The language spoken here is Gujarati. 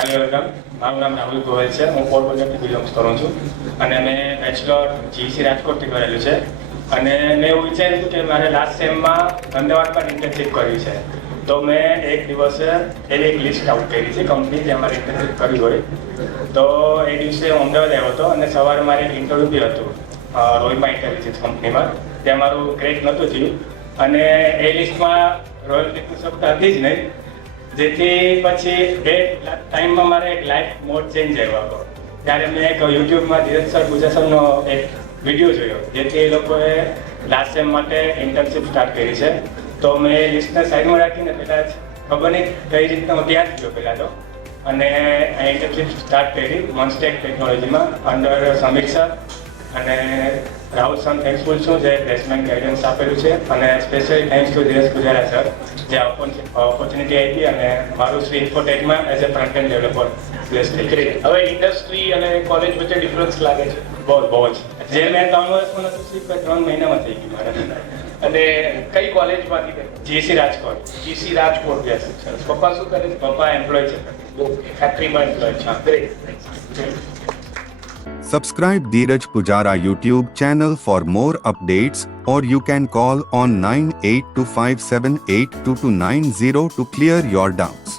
High welcome. મારું નામ રાહુલ ગોયલ છે. હું પોરબંદરથી બિલોંગ્સ કરું છું અને મેં બેચલર જીસી રાજકોટથી કરેલું છે. અને મેં એવું વિચાર્યું હતું કે મારે લાસ્ટ સેમમાં અમદાવાદમાં ઇન્ટર્નશીપ કરવી છે. તો મેં એક દિવસે એવી એક લિસ્ટ આઉટ કરી છે કંપની જે અમારે ઇન્ટર્નશીપ કરવી હોય. તો એ દિવસે હું અમદાવાદ આવ્યો હતો અને સવારે મારે એક ઇન્ટરવ્યૂ બી હતું રોયમાં ઇન્ટેલિજન્સ કંપનીમાં. ત્યાં મારું ક્રેક નહોતું થયું અને એ લિસ્ટમાં રોયલ ટેકનિશિયન હતી જ નહીં. જેથી પછી એ ટાઈમમાં મારે એક લાઈફ મોડ ચેન્જ આવ્યો હતો. ત્યારે મેં એક યુટ્યુબમાં ધીરજ સર પૂજા સરનો એક વિડીયો જોયો, જેથી એ લોકોએ લાસ્ટ સેમ માટે ઇન્ટર્નશીપ સ્ટાર્ટ કરી છે. તો મેં એ લિસ્ટને સાઈડમાં રાખીને પહેલાં જ ખબર નહીં કઈ રીતના હું ત્યાં જ ગયો પહેલાં તો, અને આ ઇન્ટર્નશીપ સ્ટાર્ટ કરી મોન્સ્ટેક ટેકનોલોજીમાં અંડર સમીર સર. અને રાહુલ સર થેન્કફુલ છું જે પ્લેસમેન્ટ ગાઈડન્સ આપેલું છે, અને specially thanks to Dhiraj Pujara sir જે ઓપોર્ચ્યુનિટી આપી અને મારું શ્રી ઇન્ફોટેકમાં as a front end developer place થઈ ગઈ. હવે ઇન્ડસ્ટ્રી અને કોલેજ વચ્ચે ડિફરન્સ લાગે છે? બહુ જ. જે મેં 3 વર્ષમાં નતું શીખ્યું 3 મહિનામાં થઈ ગયું મારે. અને કઈ કોલેજમાંથી તમે? GC Rajkot. GC Rajkot. Yes. પપ્પા શું કરે છે? પપ્પા એમ્પ્લોય છે. ફેક્ટરીમાં એમ્પ્લોય છે. Great. Subscribe Dheeraj Pujara YouTube channel for more updates, or you can call on 9825782290 to clear your doubts.